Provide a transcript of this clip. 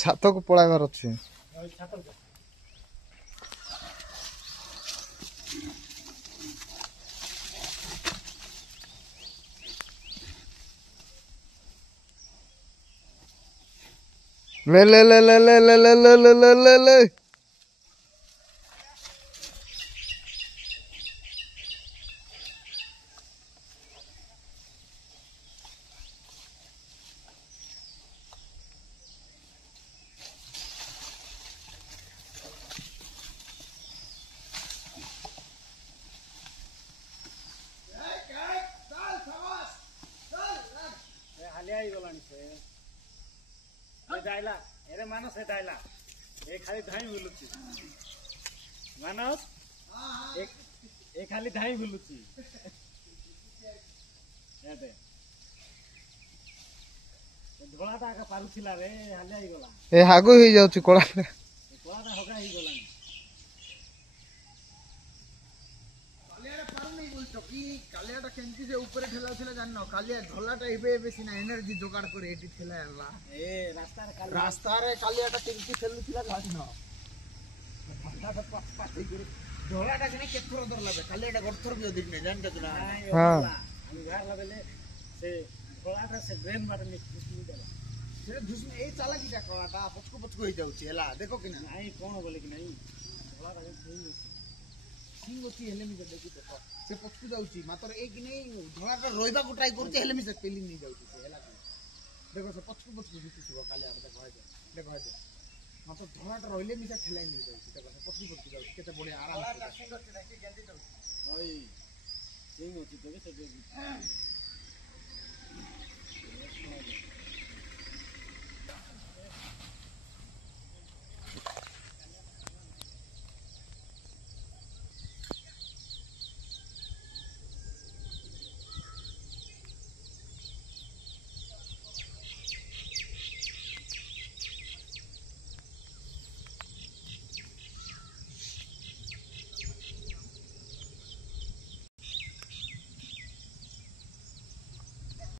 छात को पलाइबार अच्छे ले ले ले ले ले ले ले ले ले ले ले ले मानस ए खाली धाई बुलुची मानस ए खाली धाई बुलुची धोलाटा का पारुथिला रे हाले आई गला ए हागो ही जाउची कोलाटा हगा ही गलानी कालियाटा पारु नहीं बोलतो की कालियाटा केंती जे ऊपर ठेलाउथिला जाननो कालिया ढोलाटा इबे इबे सिना एनर्जी जोगाड़ करे एटी ठेला आला ए रास्ता रे कालियाटा केंती ठेलुथिला जाननो ढोलाटा पाटी करे ढोलाटा के केथरो दरलाबे कालियाटा गठथर भी अधिक नहीं जानता तुला हां हम घर लगले से ढोलाटा से ब्रेन मार निकली देला से दुश्मन ए चाला की ढोलाटा पचको पचको ही जाउची हला देखो कि नहीं कोन बोले कि नहीं ढोलाटा के सिंग होती हेले मी देखि देखो से पचको जाउची मात्र एक नहीं ढोलाटा रोइबा को ट्राई करते हेले मी से पेलिंग नहीं जाउची से हला देखो से पचको पचको जुती कालिया देखो है देखो है मात्र ढोलाटा रोइले मी से ठेलाई नहीं जाउची देखो से पचको पचको जाउची केते बढिया आराम से सिंग होती देखि जल्दी जाउची ओई सिंग होती तो से